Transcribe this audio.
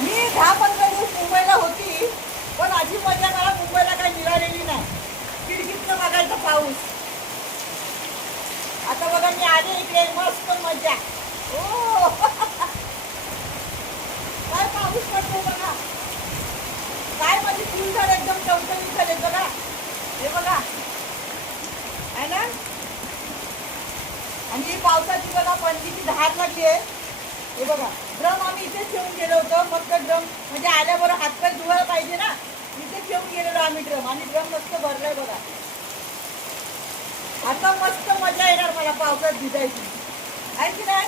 मी 10-15 दिवस मुंबईला होती, पण अशी मजा मला मुंबईला काही मिळालेली नाही. खिडकीतनं बघायचा पाऊस. आता बघा मी आले इकडे, मस्त मजा. हो काय पाऊस पडतो बघा, काय माझी फुल झाड एकदम टवटवीत झाले बघा. हे बघा आहे ना. आणि ही पावसाची बघा पणजीची धार लागली आहे. हे बघा ड्रम आम्ही इथेच ठेवून गेलो होतो. मग ड्रम म्हणजे आल्याबरोबर हातपाय धुवायला पाहिजे ना, इथे ठेवून गेलेलो आम्ही ड्रम. आणि ड्रम मस्त भरलाय बघा. आता मस्त मजा येणार मला पावसात भिजायची, आहे की नाही.